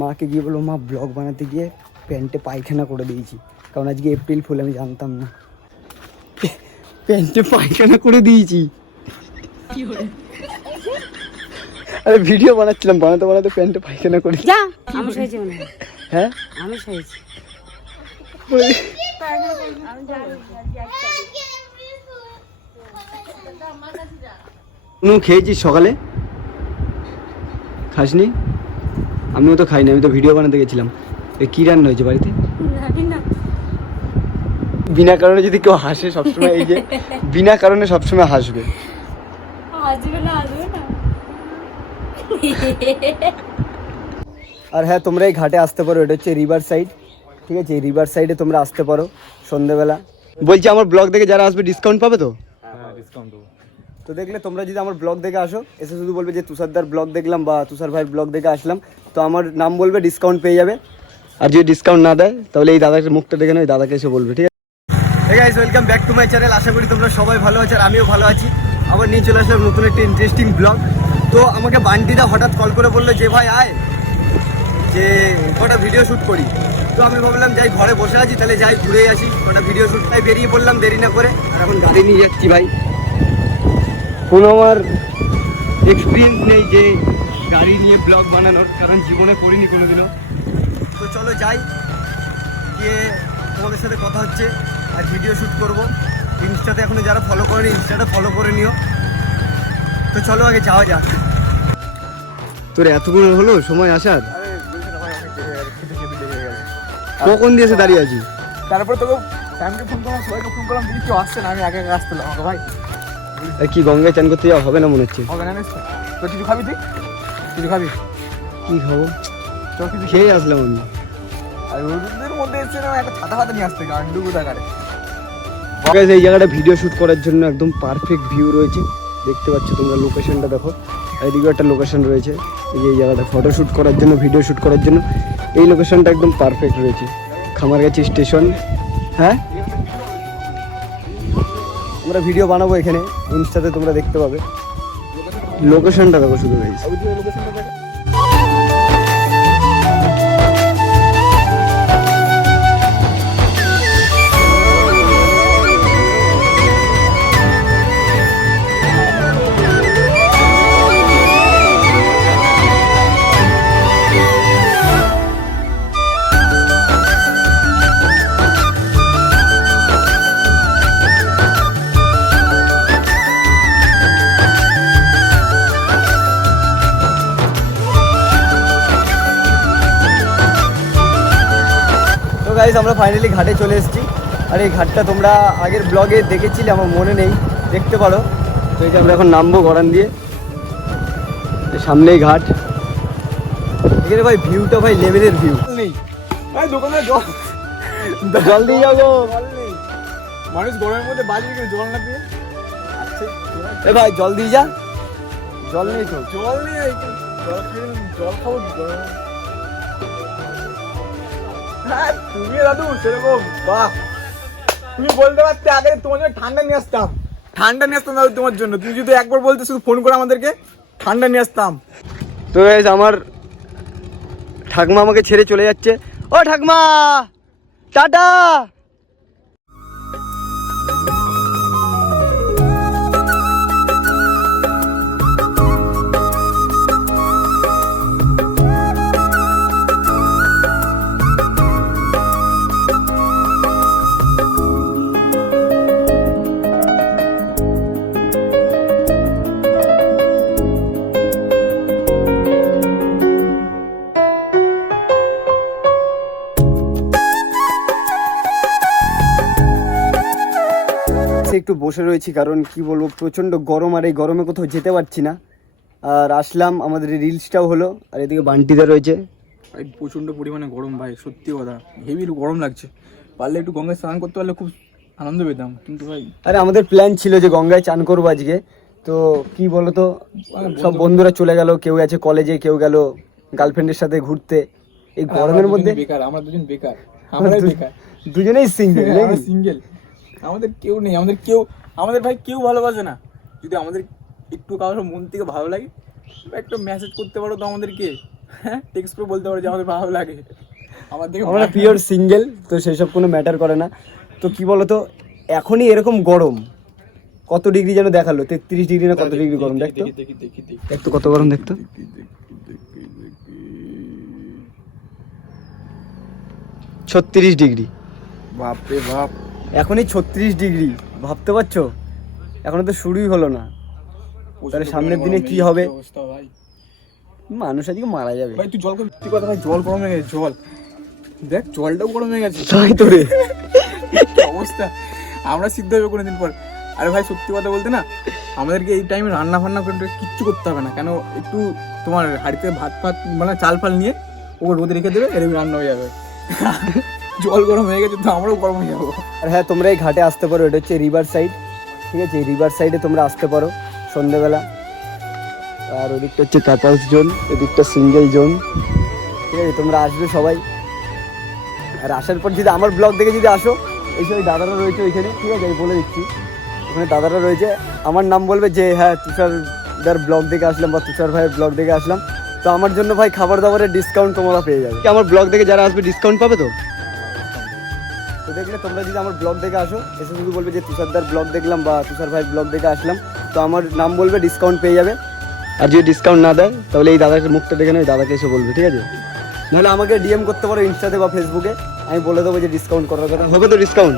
মাকে গিয়ে বলবো মা ব্লগ বানাতে গিয়ে প্যান্টে পায়খানা করে দিয়েছি, কারণ আজকে এপ্রিল ফুল, আমি জানতাম না। প্যান্টে পায়খানা করে দিয়েছি। আরে ভিডিও বানাচ্ছিলাম, বানাতে বানাতে প্যান্টে পায়খানা করে। যা আমি সাইছি মনে হয়। হ্যাঁ আমি সাইছি। খেয়েছিস সকালে? খাসনি? আমিও তো খাইনি, আমি তো ভিডিও বানাতে গেছিলাম। কি রান্না হয়েছে বাড়িতে? বিনা কারণে যদি কেউ হাসে সবসময়, এই যে বিনা কারণে সবসময় হাসবে। আর হ্যাঁ, তোমরা এই ঘাটে আসতে পারো, এটা হচ্ছে রিভার সাইড, ঠিক আছে? এই রিভার সাইডে তোমরা আসতে পারো সন্ধ্যেবেলা। বলছি আমার ব্লগ দেখে যারা আসবে ডিসকাউন্ট পাবে তো? হ্যাঁ, ডিসকাউন্ট দেবো। তো দেখলে তোমরা যদি আমার ব্লগ দেখে আসো, এসে শুধু বলবে যে তুষারদার ব্লগ দেখলাম বা তুষার ভাইয়ের ব্লগ দেখে আসলাম, তো আমার নাম বলবে, ডিসকাউন্ট পেয়ে যাবে। আর যদি ডিসকাউন্ট না দেয় তাহলে এই দাদাকে মুখটা দেখে না, ওই দাদাকে এসে বলবে, ঠিক আছে? Hey guys, welcome back to my channel. আশা করি তোমরা সবাই ভালো আছো, আর আমিও ভালো আছি। আবার নিয়ে চলে আসলাম নতুন একটা ইন্টারেস্টিং ব্লগ। তো আমাকে বান্টিদা হঠাৎ কল করে বললো যে ভাই আয়, যে কটা ভিডিও শ্যুট করি। তো আমি ভাবলাম যাই, ঘরে বসে আছি, তাহলে যাই ঘুরে আসি, কটা ভিডিও শ্যুট। তাই বেরিয়ে পড়লাম দেরি না করে। আর এখন গাড়ি নিয়ে যাচ্ছি ভাই। কোনো আমার এক্সপিরিয়েন্স নেই যে গাড়ি নিয়ে ব্লগ বানানোর, কারণ জীবনে করিনি কোনোদিনও। তো চলো যাই, গিয়ে তোমাদের সাথে কথা হচ্ছে আর ভিডিও শ্যুট করবো। ইনস্টাতে এখনো যারা ফলো করেনি, ইনস্টাটা ফলো করে নিও। তো চলো আগে যাওয়া যাক। তোর এতগুলো হলো সময় আসার? কখন দিয়েছে দাঁড়িয়ে আছি? তারপর তোকে ফ্যামিলি ফোন করলাম, সবাইকে ফোন করলাম, কিন্তু কেউ আসছে না। আমি আগে আগে আসছিলাম আমাকে ভাই। কি গঙ্গায় চান করতে যাওয়া হবে না মনে হচ্ছে? হবে না তো কিছু খাবি? তুই কিছু খাবি? কি খাবো? তোর কিছু খেয়ে আসলাম আমি। আর রোদের মধ্যে এসছে না, একটা ছাতা ফাতা নিয়ে আসতে গান ডুবু দেখারে। এই জায়গাটা ভিডিও শুট করার জন্য একদম পারফেক্ট ভিউ রয়েছে, দেখতে পাচ্ছ তোমরা। লোকেশনটা দেখো, এদিকে একটা লোকেশন রয়েছে। এই যে এই জায়গাটা ফটো শ্যুট করার জন্য, ভিডিও শ্যুট করার জন্য এই লোকেশনটা একদম পারফেক্ট রয়েছে। খামারগাছি স্টেশন। হ্যাঁ, আমরা ভিডিও বানাবো এখানে, ইনস্টাতে তোমরা দেখতে পাবে। লোকেশনটা দেখো শুধু গাইস। গাইস, আমরা ফাইনালি ঘাটে চলে এসেছি। আর এই ঘাটটা তোমরা আগের ব্লগে দেখেছিলে, আমার মনে নেই, দেখতে পারো। তো এই যে আমরা এখন নামবো গড়ান দিয়ে, সামনেই ঘাট। এখানে ভাই ভিউটা ভাই লেভেলের ভিউ। নেই ভাই, দোকানে জল জল দিয়ে যাবো। মানুষ গরমের মধ্যে বাজবে কেউ জল না দিয়ে। এ ভাই জল দিয়ে যা। জল নেই তো? জল নেই, জল খাবো কি করে? হ্যাঁ তুমি দাদু সেরকম, বাহ, তুমি বলতে পারতে আগে তোমার জন্য ঠান্ডা নিয়ে আসতাম। ঠান্ডা নিয়ে আসতাম দাদু তোমার জন্য। তুমি যদি একবার বলতে শুধু ফোন করে আমাদেরকে, ঠান্ডা নিয়ে আসতাম। তো গাইস, আমার ঠাকমা আমাকে ছেড়ে চলে যাচ্ছে। ও ঠাকমা, টাটা। একটু বসে রয়েছি, কারণ কি বলবো, প্রচন্ড গরম। আর এই গরমে কোথাও যেতে পারছি না। আর আসলাম, আমাদের রিলসটাও হলো। আর এদিকে বান্টিদা রয়েছে। ভাই প্রচন্ড পরিমাণে গরম ভাই, সত্যি কথা, হেভি গরম লাগছে। পারলে একটু গঙ্গায় স্নান করতে পারলে খুব আনন্দ পেতাম, কিন্তু ভাই আরে আমাদের প্ল্যান ছিল যে গঙ্গায় চান করবো আজকে। তো কি বলতো, সব বন্ধুরা চলে গেল, কেউ আছে কলেজে, কেউ গেল গার্লফ্রেন্ডের সাথে ঘুরতে। এই গরমের মধ্যে বেকার, আমরা দুজন বেকার, আমরা বেকার, দুজনেই সিঙ্গেল। সিঙ্গেল, আমাদের কেউ নেই, আমাদের ভাই কেউ ভালোবাসে না। যদি আমাদের একটু কারোর মন থেকে ভালো লাগে, একটা মেসেজ করতে পারো তো আমাদেরকে, হ্যাঁ টেক্সট করে বলতে পারো যে আমাদের ভালো লাগে, আমার দেখে আমরা পিওর সিঙ্গেল, তো সেসব কোনো ম্যাটার করে না। তো কি বলতো, এখনই এরকম গরম, কত ডিগ্রি যেন দেখালো, 33 ডিগ্রি না কত ডিগ্রি গরম, দেখতো দেখতো কত গরম, দেখতো 36 ডিগ্রি, বাপরে বাপ। এখনই 36 ডিগ্রি, ভাবতে পারছো? এখনো তো শুরুই হলো না, তাহলে সামনের দিনে কি হবে? অবস্থা ভাই, মানুষ আজকে মারা যাবে। ভাই তুই জল খাবি? তুই কথা ভাই, জল গরম হয়ে গেছে, জল দেখ, জলটাও গরম হয়ে গেছে। তাই তো রে, কি অবস্থা, আমরা সিদ্ধ হবে কোনোদিন পর। আরে ভাই সত্যি কথা বলতে না, আমাদেরকে এই টাইমে রান্না ফান্না করে কিচ্ছু করতে হবে না, কেন একটু তোমার হাড়িতে ভাত ফাত মানে চাল ফাল নিয়ে ও রোদে রেখে দেবে, এরকম রান্না হয়ে যাবে। জল গরম হয়ে গেছে তো আমরাও গরম হয়ে যাবো। আর হ্যাঁ, তোমরা এই ঘাটে আসতে পারো, এটা হচ্ছে রিভার সাইড, ঠিক আছে? এই রিভার সাইডে তোমরা আসতে পারো সন্ধ্যেবেলা। আর ওদিকটা হচ্ছে কাপলস জোন, এদিকটা সিঙ্গেল জোন, ঠিক আছে? তোমরা আসবে সবাই। আর আসার পর যদি আমার ব্লগ দেখে যদি আসো, এই সব দাদারা রয়েছে ওইখানে, ঠিক আছে? আমি বলে দিচ্ছি, ওখানে দাদারা রয়েছে, আমার নাম বলবে যে হ্যাঁ তুষারদার ব্লগ দেখে আসলাম বা তুষার ভাইয়ের ব্লগ দেখে আসলাম, তো আমার জন্য ভাই খাবার দাবারের ডিসকাউন্ট তোমরা পেয়ে যাবে। আমার ব্লগ দেখে যারা আসবে ডিসকাউন্ট পাবে তো? তো দেখলে তোমরা যদি আমার ব্লগ দেখে আসো, এসে শুধু বলবে যে তুষারদার ব্লগ দেখলাম বা তুষার ভাইয়ের ব্লগ দেখে আসলাম, তো আমার নাম বলবে, ডিসকাউন্ট পেয়ে যাবে। আর যদি ডিসকাউন্ট না দেয়, তাহলে এই দাদাকে মুখটা দেখে ওই দাদাকে এসে বলবে, ঠিক আছে? নাহলে আমাকে ডিএম করতে পারো ইনস্টাতে বা ফেসবুকে, আমি বলে দেবো যে ডিসকাউন্ট করার কথা হবে। তো ডিসকাউন্ট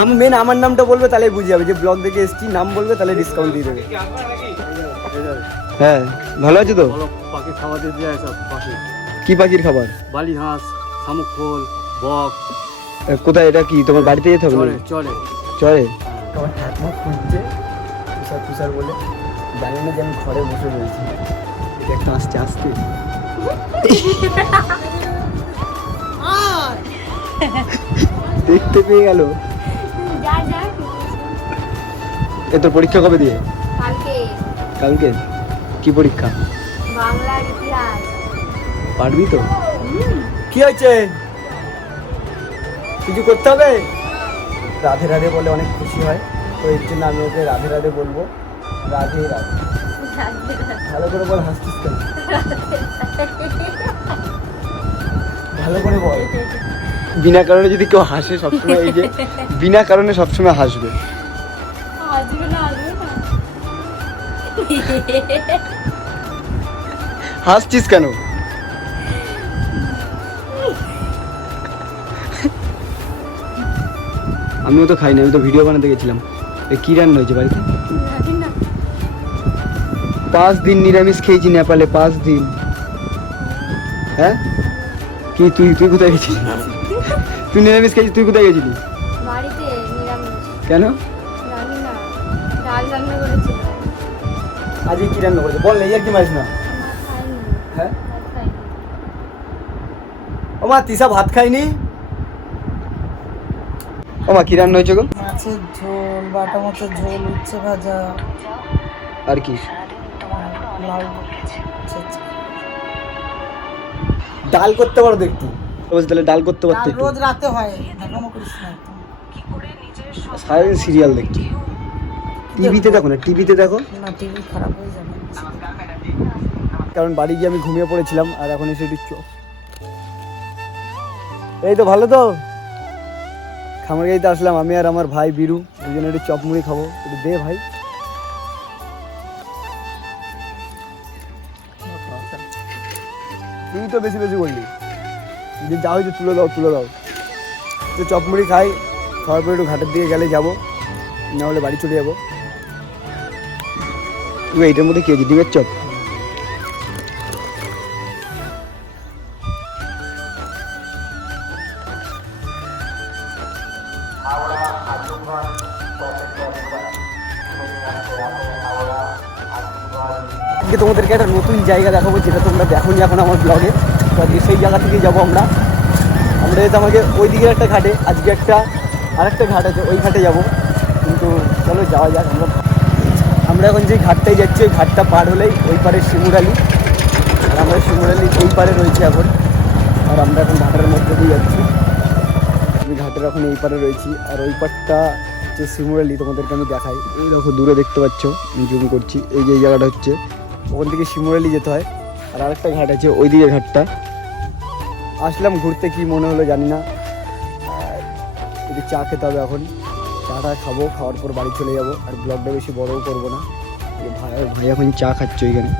আমি মেন আমার নামটা বলবে, তাহলে বুঝে যাবে যে ব্লগ দেখে এসছি, নাম বলবে, তাহলে ডিসকাউন্ট দিয়ে দেবে। হ্যাঁ, ভালো আছে তো? পাখির খাবার দিয়ে দেয় সব পাখি, কি পাখির খাবার? বালি হাঁস, শামুক খোল, বক, কোথায়? এটা কি তোমার বাড়িতে যেতে হবে? চলে চলে। চলে আমার ঠাকুমা খুঁজছে তুষার তুষার বলে, জানি না যে আমি ঘরে বসে রয়েছি, এটা একটা আসছে আসতে। দেখতে পেয়ে গেল। যা যা এ তোর পরীক্ষা কবে দিয়ে? কালকে কালকে? কি পরীক্ষা? বাংলার ইতিহাস। পারবি তো? কি হয়েছে, কিছু করতে হবে? রাধে রাধে বলে অনেক খুশি হয়, তো এর জন্য আমি ওকে রাধে রাধে বলবো। রাধে রাধে, ভালো করে বল, হাসছিস কেন? ভালো করে বল। বিনা কারণে যদি কেউ হাসে সবসময়, এই যে বিনা কারণে সবসময় হাসবে। আসবে না, আসবে না। হাসছিস কেন? আমিও তো খাইনি, আমি তো ভিডিও বানাতে গেছিলাম। কি রান্না হয়েছে বাড়িতে? 5 দিন নিরামিষ খেয়েছি নেপালে, 5 দিন। হ্যাঁ, কি তুই তুই কোথায় গেছিলি? তুই নিরামিষ খেয়েছিস, তুই কোথায় গেছিলি? বাড়িতে নিরামিষ। কেন? জানি না, ডাল রান্না করেছিল। আজকে কি রান্না করেছে বল, এই আর কি মাছ না? খাইনি, হ্যাঁ, ভাত খাইনি। ও মা, তিশা ভাত খাইনি। ও মা, কি রান্না হয়েছে গো? মাছের ঝোল, বাটা মাছের ঝোল, উচ্ছে ভাজা, আর কি? লাউ। ডাল করতে পারো তো একটু? বলছি তাহলে ডাল করতে পারতো ডাল একটু। রোজ রাতে হয়, দেখামো করিস না একদম। সারাদিন সিরিয়াল দেখছি, টিভিতে দেখো না, টিভিতে দেখো। না, টিভি খারাপ হয়ে যাবে। কারণ বাড়ি গিয়ে আমি ঘুমিয়ে পড়েছিলাম, আর এখন এসে একটু চোখ। এই তো ভালো তো, খামারগাড়িতে আসলাম আমি আর আমার ভাই বিরু, দুজনে একটু চপ মুড়ি খাবো। একটু দে ভাই। তুই তো বেশি বেশি বললি, যে যা হয়েছে তুলে দাও তুলে দাও। তো চপ মুড়ি খাই, খাওয়ার পরে একটু ঘাটের দিকে গেলে যাবো, না হলে বাড়ি চলে যাবো। তুই এইটার মধ্যে কি আছে, ডিমের চপ? আজকে তোমাদেরকে একটা নতুন জায়গা দেখাবো, যেটা তোমরা দেখোনি এখন আমার ব্লগে। তো আজকে সেই জায়গা থেকে যাবো আমরা। আমরা যেতে আমাকে ওই দিকের একটা ঘাটে, আজকে আরেকটা ঘাট আছে, ওই ঘাটে যাব। কিন্তু চলো যাওয়া যাক। আমরা এখন যে ঘাটটায় যাচ্ছি, ওই ঘাটটা পার হলেই ওই পারে শিমুরালি, আর আমরা শিমুরালি এই পারে রয়েছি এখন। আর আমরা এখন ঘাটের মধ্যে দিয়ে যাচ্ছি, আমি ঘাটের এখন এই পারে রয়েছি। আর ওই পারটা যে শিমুরালি, তোমাদেরকে আমি দেখাই। এই দেখো দূরে দেখতে পাচ্ছ, আমি জুম করছি, এই যে এই জায়গাটা হচ্ছে, ওখান থেকে শিমুরালি যেতে হয়। আর আরেকটা ঘাট আছে ওইদিকে ঘাটটা। আসলাম ঘুরতে, কি মনে হলো জানি না। যদি চা খেতে হবে এখন, চাটা খাবো, খাওয়ার পর বাড়ি চলে যাবো। আর ব্লগটা বেশি বড়ও করবো না। ভাই এখন চা খাচ্ছ এখানে,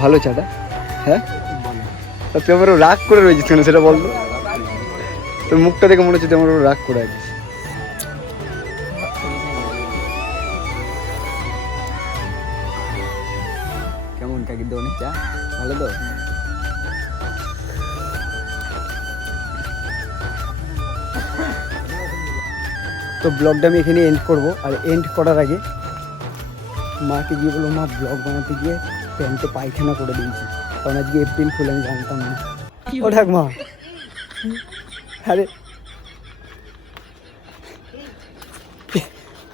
ভালো চাটা? হ্যাঁ, তুই আমার রাগ করে রয়েছিস কেন সেটা বলতো? তোর মুখটা দেখে মনে হচ্ছে তুই আমার রাগ করে আছিস। কেমন কাকির দোকানে চা ভালো তো? তো ব্লগটা আমি এখানে এন্ড করবো। আর এন্ড করার আগে মাকে গিয়ে বলবো, মা ব্লগ বানাতে গিয়ে প্যান্টে পায়খানা করে দিয়েছি, কারণ আজকে এপ্রিল ফুল, আমি জানতাম না। ও ঠাকমা, আরে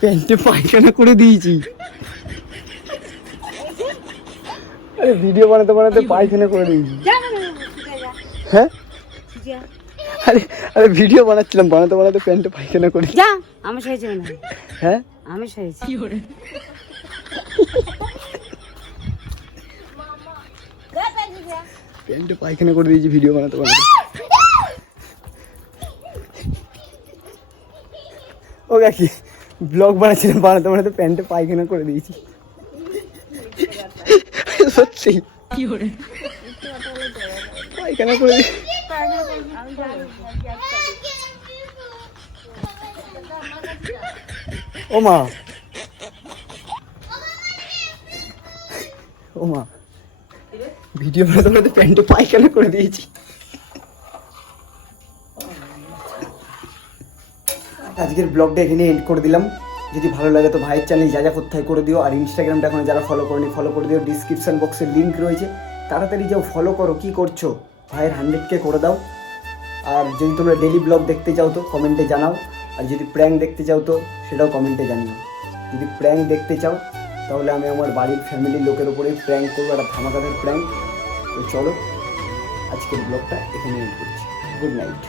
প্যান্টে পায়খানা করে দিয়েছি। আরে ভিডিও বানাতে বানাতে পায়খানা করে দিয়েছি। হ্যাঁ, আরে আরে ভিডিও বানাচ্ছিলাম, বানাতে বানাতে প্যান্টে পায়খানা করে। যা, আমি সয়েছি না। হ্যাঁ, আমি সয়েছি। প্যান্টে পায়খানা করে দিয়েছি ভিডিও বানাতে বানাতে। ও কাকি, ব্লগ বানাচ্ছিলাম, বানাতে বানাতে প্যান্টে পায়খানা করে দিয়েছি। সত্যি পায়খানা করে দিয়েছি। ও মা, ও মা, ভিডিও বানাতে বানাতে প্যান্টে পায়খানা করে দিয়েছি। আজকের ব্লগটা এখানে এন্ড করে দিলাম। যদি ভালো লাগে তো ভাইয়ের চ্যানেল যা কোথায় করে দিও। আর ইনস্টাগ্রামটা এখন যারা ফলো করেনি ফলো করে দিও, ডিসক্রিপশন বক্সে লিঙ্ক রয়েছে, তাড়াতাড়ি যাও ফলো করো। কি করছো ভাইয়ের 100K করে দাও। আর যদি তোমরা ডেলি ব্লগ দেখতে চাও তো কমেন্টে জানাও। আর যদি প্র্যাঙ্ক দেখতে চাও তো সেটাও কমেন্টে জানিও। যদি প্র্যাঙ্ক দেখতে চাও তাহলে আমি আমার বাড়ির ফ্যামিলির লোকের ওপরে প্র্যাঙ্ক করবো, একটা ধামাকাদার প্র্যাঙ্ক। তো চলো আজকের ব্লগটা এখানে এন্ড করছি। Good night.